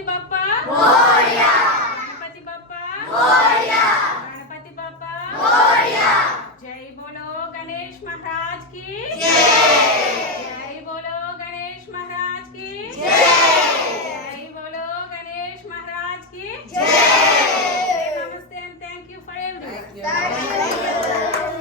गणपति बाप्पा मोरया, गणपति बाप्पा मोरया, गणपति बाप्पा मोरया। जय बोलो गणेश महाराज की जय, जय बोलो गणेश महाराज की जय, जय बोलो गणेश महाराज की जय। नमस्ते and thank you for everyone.